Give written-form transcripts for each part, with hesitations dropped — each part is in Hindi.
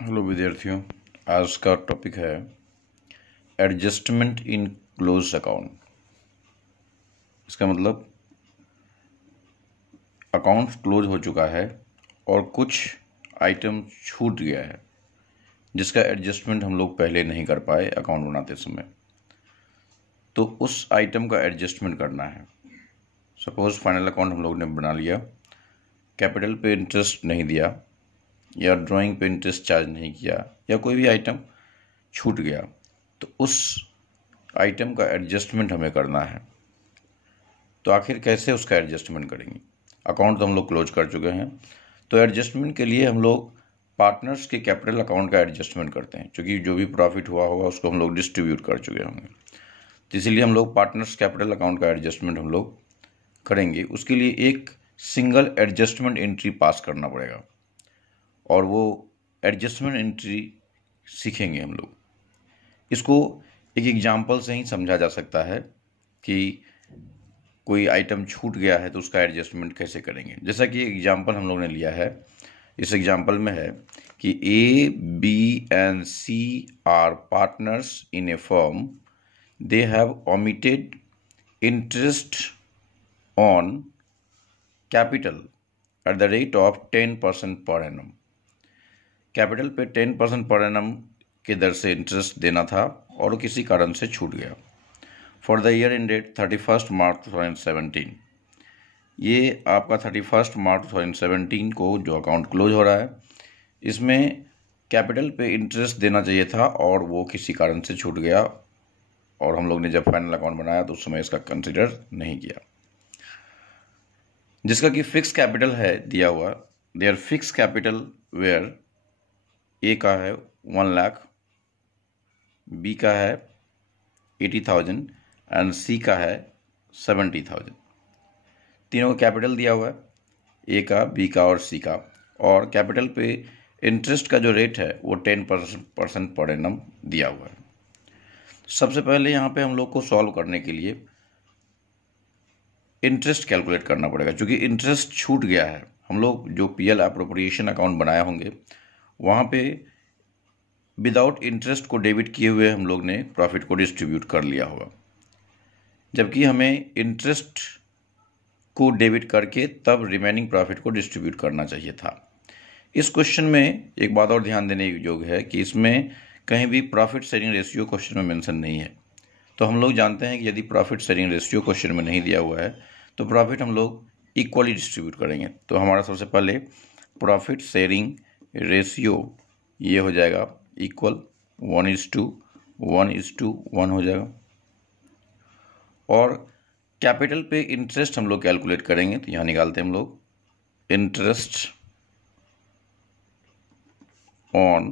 हेलो विद्यार्थियों, आज का टॉपिक है एडजस्टमेंट इन क्लोज अकाउंट। इसका मतलब अकाउंट क्लोज हो चुका है और कुछ आइटम छूट गया है जिसका एडजस्टमेंट हम लोग पहले नहीं कर पाए अकाउंट बनाते समय। तो उस आइटम का एडजस्टमेंट करना है। सपोज फाइनल अकाउंट हम लोग ने बना लिया, कैपिटल पे इंटरेस्ट नहीं दिया या ड्राइंग पे इंटरेस्ट चार्ज नहीं किया या कोई भी आइटम छूट गया, तो उस आइटम का एडजस्टमेंट हमें करना है। तो आखिर कैसे उसका एडजस्टमेंट करेंगे? अकाउंट तो हम लोग क्लोज कर चुके हैं, तो एडजस्टमेंट के लिए हम लोग पार्टनर्स के कैपिटल अकाउंट का एडजस्टमेंट करते हैं, क्योंकि जो भी प्रॉफिट हुआ होगा उसको हम लोग डिस्ट्रीब्यूट कर चुके होंगे। तो इसीलिए हम लोग पार्टनर्स कैपिटल अकाउंट का एडजस्टमेंट हम लोग करेंगे। उसके लिए एक सिंगल एडजस्टमेंट एंट्री पास करना पड़ेगा और वो एडजस्टमेंट एंट्री सीखेंगे हम लोग। इसको एक एग्जाम्पल से ही समझा जा सकता है कि कोई आइटम छूट गया है तो उसका एडजस्टमेंट कैसे करेंगे। जैसा कि एग्जाम्पल हम लोग ने लिया है, इस एग्जाम्पल में है कि A B and C are partners in a firm, they have omitted interest on capital at the rate of 10% per annum। Capital पे 10% पर एनम के दर से इंटरेस्ट देना था और वो किसी कारण से छूट गया। फॉर द ईयर एंडेड 31 मार्च 2017, ये आपका 31 मार्च 2017 को जो अकाउंट क्लोज हो रहा है, इसमें कैपिटल पे इंटरेस्ट देना चाहिए था और वो किसी कारण से छूट गया और हम लोग ने जब फाइनल अकाउंट बनाया तो उस समय इसका कंसिडर नहीं किया। जिसका कि फिक्स कैपिटल है दिया हुआ, देयर फिक्स कैपिटल वेयर ए का है 1 लाख, बी का है 80,000 एंड सी का है 70,000। तीनों का कैपिटल दिया हुआ है, ए का, बी का और सी का, और कैपिटल पे इंटरेस्ट का जो रेट है वो 10% पर एनम दिया हुआ है। सबसे पहले यहाँ पे हम लोग को सॉल्व करने के लिए इंटरेस्ट कैलकुलेट करना पड़ेगा, क्योंकि इंटरेस्ट छूट गया है। हम लोग जो पीएल अप्रोप्रिएशन अकाउंट बनाए होंगे वहाँ पे विदाउट इंटरेस्ट को डेबिट किए हुए हम लोग ने प्रॉफिट को डिस्ट्रीब्यूट कर लिया होगा, जबकि हमें इंटरेस्ट को डेबिट करके तब रिमेनिंग प्रॉफिट को डिस्ट्रीब्यूट करना चाहिए था। इस क्वेश्चन में एक बात और ध्यान देने योग्य है कि इसमें कहीं भी प्रॉफिट शेयरिंग रेशियो क्वेश्चन में मेंशन नहीं है। तो हम लोग जानते हैं कि यदि प्रॉफिट शेयरिंग रेशियो क्वेश्चन में नहीं दिया हुआ है तो प्रॉफिट हम लोग इक्वली डिस्ट्रीब्यूट करेंगे। तो हमारा सबसे पहले प्रॉफिट शेयरिंग रेशियो ये हो जाएगा इक्वल 1:1:1 हो जाएगा। और कैपिटल पे इंटरेस्ट हम लोग कैलकुलेट करेंगे, तो यहाँ निकालते हैं हम लोग इंटरेस्ट ऑन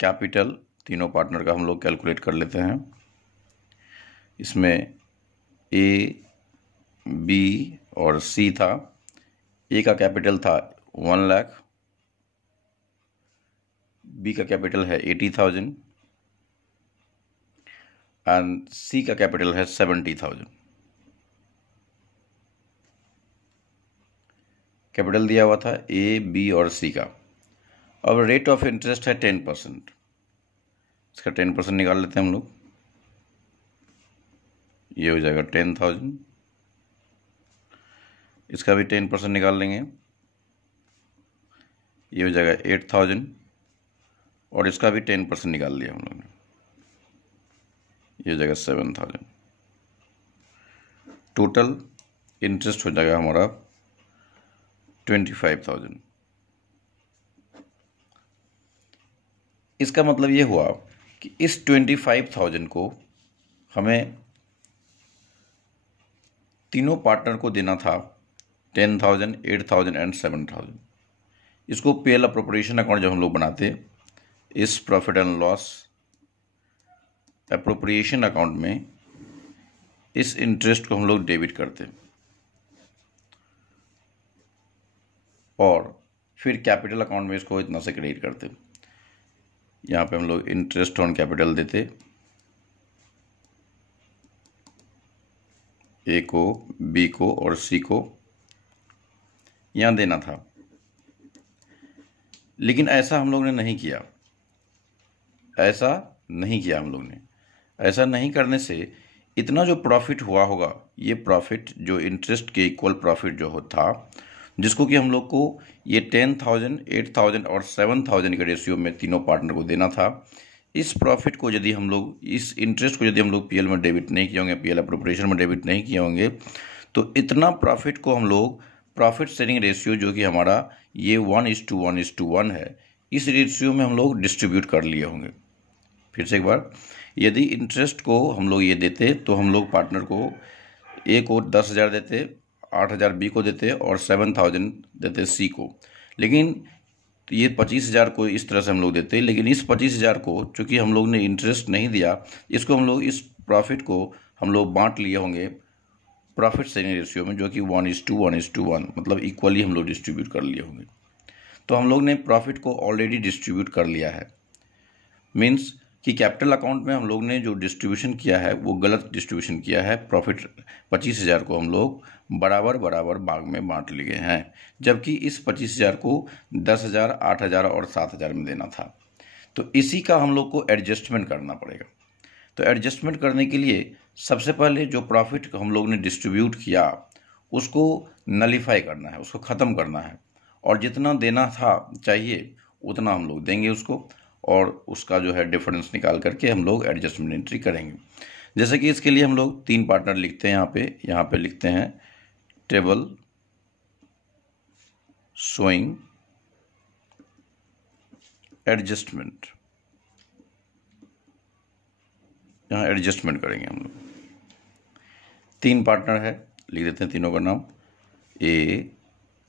कैपिटल, तीनों पार्टनर का हम लोग कैलकुलेट कर लेते हैं। इसमें ए, बी और सी था। ए का कैपिटल था 1 लाख, बी का कैपिटल है 80,000 एंड सी का कैपिटल है 70,000। कैपिटल दिया हुआ था ए, बी और सी का। अब रेट ऑफ इंटरेस्ट है 10%, इसका 10% निकाल लेते हैं हम लोग। ये हो जाएगा 10,000, इसका भी 10% निकाल लेंगे, ये हो जाएगा 8,000 और इसका भी 10% निकाल लिया हम लोग ने, ये हो जाएगा 7,000। टोटल इंटरेस्ट हो जाएगा हमारा 25,000। इसका मतलब ये हुआ कि इस 25,000 को हमें तीनों पार्टनर को देना था 10,000, 8,000 एंड 7,000। इसको पीएल अप्रोप्रिएशन अकाउंट जब हम लोग बनाते, इस profit and loss appropriation account में इस इंटरेस्ट को हम लोग डेबिट करते और फिर कैपिटल अकाउंट में इसको इतना से क्रेडिट करते। यहाँ पे हम लोग इंटरेस्ट ऑन कैपिटल देते, ए को, बी को और सी को यहाँ देना था। लेकिन ऐसा हम लोग ने नहीं किया। ऐसा नहीं किया हम लोग ने। ऐसा नहीं करने से इतना जो प्रॉफिट हुआ होगा, ये प्रॉफिट जो इंटरेस्ट के इक्वल प्रॉफिट जो था, जिसको कि हम लोग को ये 10,000, 8,000 और 7,000 के रेशियो में तीनों पार्टनर को देना था। इस प्रॉफिट को यदि हम लोग, इस इंटरेस्ट को यदि हम लोग पीएल में डेबिट नहीं किए होंगे, पीएल अप्रोप्रिएशन में डेबिट नहीं किए होंगे, तो इतना प्रॉफिट को हम लोग प्रॉफिट शेयरिंग रेशियो जो कि हमारा ये 1:1:1 है, इस रेशियो में हम लोग डिस्ट्रीब्यूट कर लिए होंगे। फिर से एक बार, यदि इंटरेस्ट को हम लोग ये देते तो हम लोग पार्टनर को ए को 10,000 देते, 8,000 बी को देते और 7,000 देते सी को। लेकिन ये 25,000 को इस तरह से हम लोग देते, लेकिन इस 25,000 को चूँकि हम लोग ने इंटरेस्ट नहीं दिया, इसको हम लोग, इस प्रॉफिट को हम लोग बांट लिए होंगे प्रॉफिट शेयरिंग रेशियो में, जो कि 1:1:1, मतलब इक्वली हम लोग डिस्ट्रीब्यूट कर लिए होंगे। तो हम लोग ने प्रॉफिट को ऑलरेडी डिस्ट्रीब्यूट कर लिया है। मीन्स कि कैपिटल अकाउंट में हम लोग ने जो डिस्ट्रीब्यूशन किया है वो गलत डिस्ट्रीब्यूशन किया है। प्रॉफिट 25,000 को हम लोग बराबर बराबर भाग में बांट लिए हैं, जबकि इस 25,000 को 10,000, 8,000 और 7,000 में देना था। तो इसी का हम लोग को एडजस्टमेंट करना पड़ेगा। तो एडजस्टमेंट करने के लिए सबसे पहले जो प्रॉफिट हम लोग ने डिस्ट्रीब्यूट किया उसको नलीफाई करना है, उसको ख़त्म करना है, और जितना देना था चाहिए उतना हम लोग देंगे उसको, और उसका जो है डिफरेंस निकाल करके हम लोग एडजस्टमेंट एंट्री करेंगे। जैसे कि इसके लिए हम लोग 3 पार्टनर लिखते हैं। यहाँ पे लिखते हैं टेबल शोइंग एडजस्टमेंट। यहाँ एडजस्टमेंट करेंगे हम लोग। 3 पार्टनर है, लिख देते हैं तीनों का नाम, ए,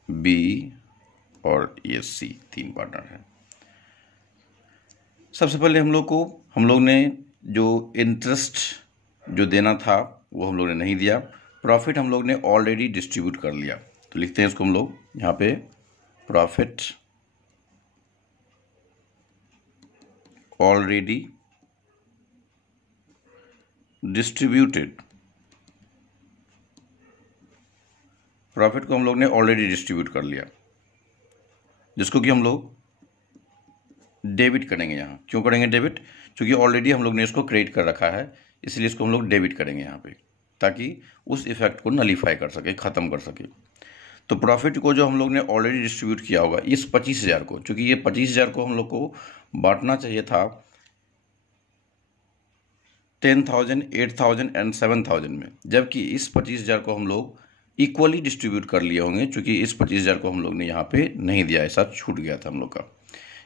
बी और ये सी, 3 पार्टनर है। सबसे पहले हम लोग ने जो इंटरेस्ट जो देना था वो हम लोग ने नहीं दिया। प्रॉफिट हम लोग ने ऑलरेडी डिस्ट्रीब्यूट कर लिया, तो लिखते हैं इसको हम लोग यहाँ पे प्रॉफिट ऑलरेडी डिस्ट्रीब्यूटेड। प्रॉफिट को हम लोग ने ऑलरेडी डिस्ट्रीब्यूट कर लिया, जिसको कि हम लोग डेबिट करेंगे। यहाँ क्यों करेंगे डेबिट? क्योंकि ऑलरेडी हम लोग ने इसको क्रेडिट कर रखा है, इसलिए इसको हम लोग डेबिट करेंगे यहाँ पे, ताकि उस इफेक्ट को नलीफाई कर सके, ख़त्म कर सके। तो प्रॉफिट को जो हम लोग ने ऑलरेडी डिस्ट्रीब्यूट किया होगा, इस 25,000 को, चूँकि ये 25,000 को हम लोग को बांटना चाहिए था 10,000, 8,000 एंड 7,000 में, जबकि इस 25,000 को हम लोग इक्वली डिस्ट्रीब्यूट कर लिए होंगे, क्योंकि इस 25,000 को हम लोग ने यहाँ पे नहीं दिया, ऐसा छूट गया था हम लोग का।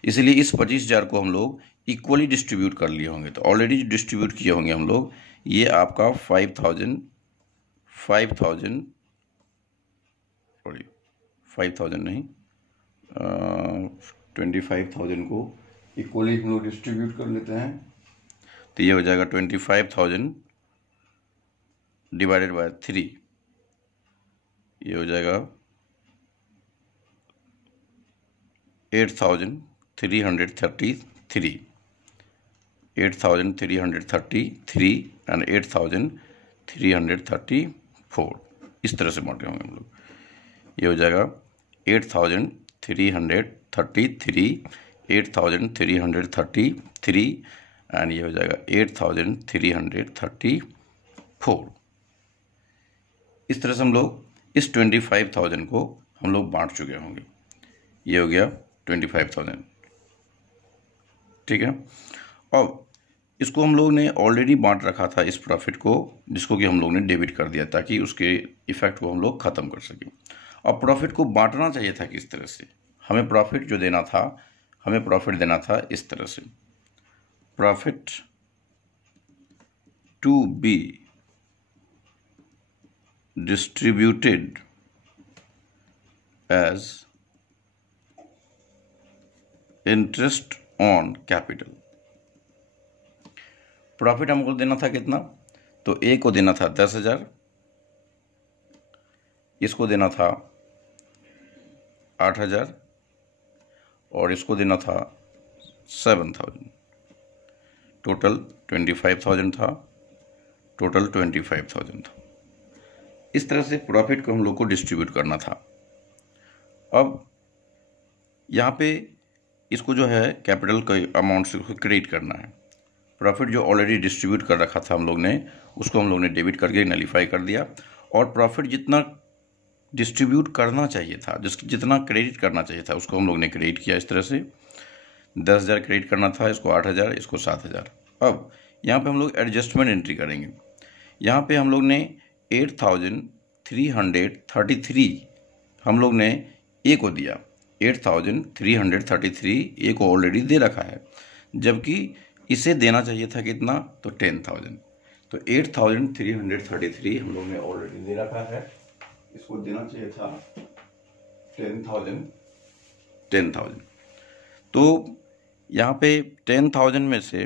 इसलिए इस 25,000 को हम लोग इक्वली डिस्ट्रीब्यूट कर लिए होंगे। तो ऑलरेडी डिस्ट्रीब्यूट किए होंगे हम लोग, ये आपका 5,000 नहीं, 25,000 को इक्वली हम लोग डिस्ट्रीब्यूट कर लेते हैं। तो ये हो जाएगा 25,000 डिवाइडेड बाय 3, ये हो जाएगा 8,333, 8,333 एंड 8,334, इस तरह से बांटे होंगे हम लोग। ये हो जाएगा 8,333, 8,333 एंड ये हो जाएगा 8,334। इस तरह से हम लोग इस 25,000 को हम लोग बांट चुके होंगे। ये हो गया 25,000, ठीक है। अब इसको हम लोग ने ऑलरेडी बांट रखा था इस प्रॉफिट को, जिसको कि हम लोग ने डेबिट कर दिया, ताकि उसके इफेक्ट को हम लोग ख़त्म कर सकें। अब प्रॉफिट को बांटना चाहिए था किस तरह से? हमें प्रॉफिट जो देना था, हमें प्रॉफिट देना था इस तरह से, profit to be distributed as interest on capital. Profit हमको देना था कितना? तो ए को देना था 10,000, इसको देना था 8,000 और इसको देना था 7,000। टोटल 25,000 था, टोटल 25,000 था। इस तरह से प्रॉफिट को हम लोग को डिस्ट्रीब्यूट करना था। अब यहाँ पे इसको जो है कैपिटल का अमाउंट से क्रेडिट करना है। प्रॉफिट जो ऑलरेडी डिस्ट्रीब्यूट कर रखा था हम लोग ने, उसको हम लोग ने डेबिट करके नलीफाई कर दिया, और प्रॉफिट जितना डिस्ट्रीब्यूट करना चाहिए था, जितना क्रेडिट करना चाहिए था, उसको हम लोग ने क्रेडिट किया। इस तरह से 10,000 क्रेडिट करना था, इसको 8,000, इसको 7,000। अब यहाँ पे हम लोग एडजस्टमेंट एंट्री करेंगे। यहाँ पे हम लोग ने 8,333 हम लोग ने ए को दिया, 8,333 ए को ऑलरेडी दे रखा है, जबकि इसे देना चाहिए था कितना, तो 10,000। तो 8,333 हम लोग ने ऑलरेडी दे रखा है, इसको देना चाहिए था 10,000। तो यहाँ पे 10,000 में से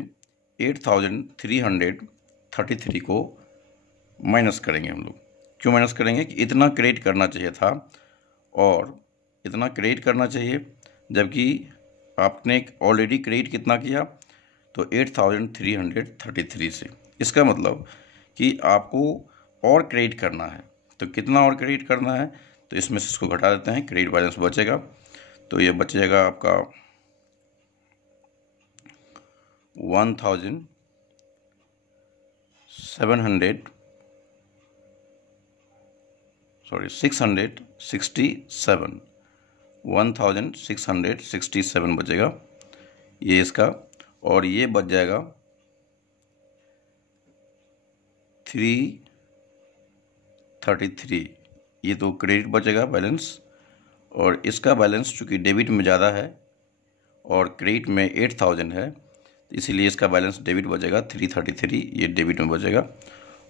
8,333 को माइनस करेंगे हम लोग। क्यों माइनस करेंगे कि इतना क्रेडिट करना चाहिए था और इतना क्रेडिट करना चाहिए, जबकि आपने ऑलरेडी क्रेडिट कितना किया, तो 8,333 से। इसका मतलब कि आपको और क्रेडिट करना है, तो कितना और क्रेडिट करना है, तो इसमें से इसको घटा देते हैं, क्रेडिट बैलेंस बचेगा। तो ये बचेगा आपका 1667 बचेगा ये इसका, और ये बच जाएगा 333, ये तो क्रेडिट बचेगा बैलेंस, और इसका बैलेंस चूँकि डेबिट में ज़्यादा है और क्रेडिट में 8,000 है, इसीलिए इसका बैलेंस डेबिट बचेगा 333, ये डेबिट में बचेगा।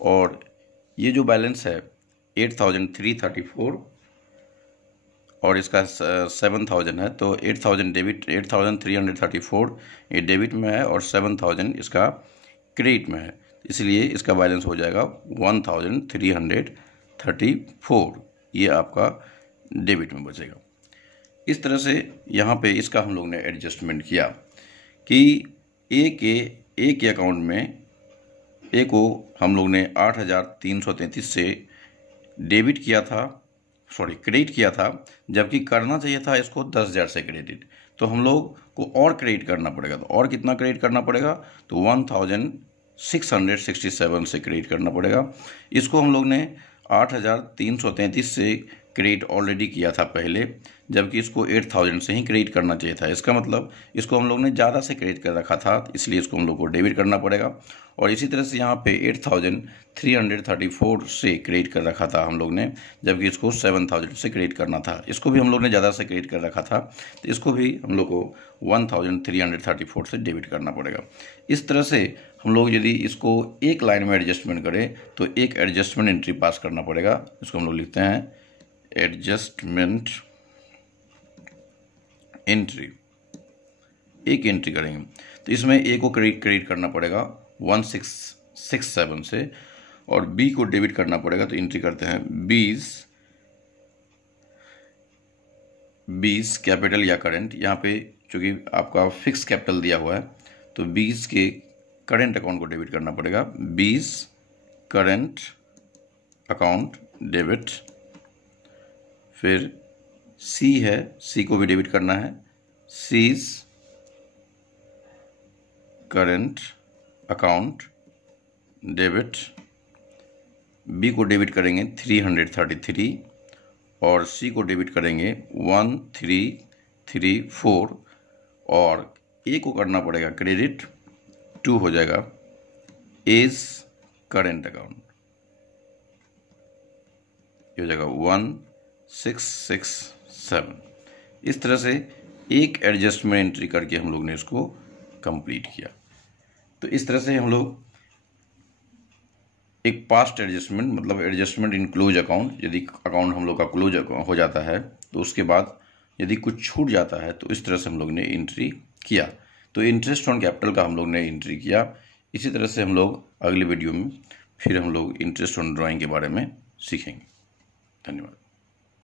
और ये जो बैलेंस है 8,334 और इसका 7,000 है, तो 8,000 डेबिट, 8,334 ये डेबिट में है और 7,000 इसका क्रेडिट में है, इसलिए इसका बैलेंस हो जाएगा 1,334, ये आपका डेबिट में बचेगा। इस तरह से यहाँ पे इसका हम लोग ने एडजस्टमेंट किया कि ए के अकाउंट में ए को हम लोग ने 8,333 से डेबिट किया था, क्रेडिट किया था, जबकि करना चाहिए था इसको 10,000 से क्रेडिट। तो हम लोग को और क्रेडिट करना पड़ेगा, तो और कितना क्रेडिट करना पड़ेगा, तो 1,667 से क्रेडिट करना पड़ेगा। इसको हम लोग ने 8,333 से क्रेडिट ऑलरेडी किया था पहले, जबकि इसको 8,000 से ही क्रेडिट करना चाहिए था। इसका मतलब इसको हम लोग ने ज़्यादा से क्रेडिट कर रखा था, इसलिए इसको हम लोग को डेबिट करना पड़ेगा। और इसी तरह से यहाँ पे 8,334 से क्रेडिट कर रखा था हम लोग ने, जबकि इसको 7,000 से क्रेडिट करना था। इसको भी हम लोग ने ज़्यादा से क्रेडिट कर रखा था, तो इसको भी हम लोग को 1,334 से डेबिट करना पड़ेगा। इस तरह से हम लोग यदि इसको एक लाइन में एडजस्टमेंट करें तो एक एडजस्टमेंट एंट्री पास करना पड़ेगा। इसको हम लोग लिखते हैं एडजस्टमेंट एंट्री, एक एंट्री करेंगे, तो इसमें ए को क्रेडिट करना पड़ेगा 1,667 से, और बी को डेबिट करना पड़ेगा। तो एंट्री करते हैं 20 कैपिटल या करंट। यहाँ पे चूँकि आपका फिक्स कैपिटल दिया हुआ है, तो 20 के करंट अकाउंट को डेबिट करना पड़ेगा, 20 करंट अकाउंट डेबिट। फिर सी है, सी को भी डेबिट करना है, C's current account debit. B को डेबिट करेंगे 333 और सी को डेबिट करेंगे 1,334, और ए को करना पड़ेगा क्रेडिट, 2 हो जाएगा एज करंट अकाउंट, ये हो जाएगा 1,667। इस तरह से एक एडजस्टमेंट एंट्री करके हम लोग ने इसको कंप्लीट किया। तो इस तरह से हम लोग एक पास्ट एडजस्टमेंट, मतलब एडजस्टमेंट इन क्लोज अकाउंट, यदि अकाउंट हम लोग का क्लोज हो जाता है तो उसके बाद यदि कुछ छूट जाता है, तो इस तरह से हम लोग ने एंट्री किया। तो इंटरेस्ट ऑन कैपिटल का हम लोग ने एंट्री किया। इसी तरह से हम लोग अगले वीडियो में फिर हम लोग इंटरेस्ट ऑन ड्राइंग के बारे में सीखेंगे। धन्यवाद।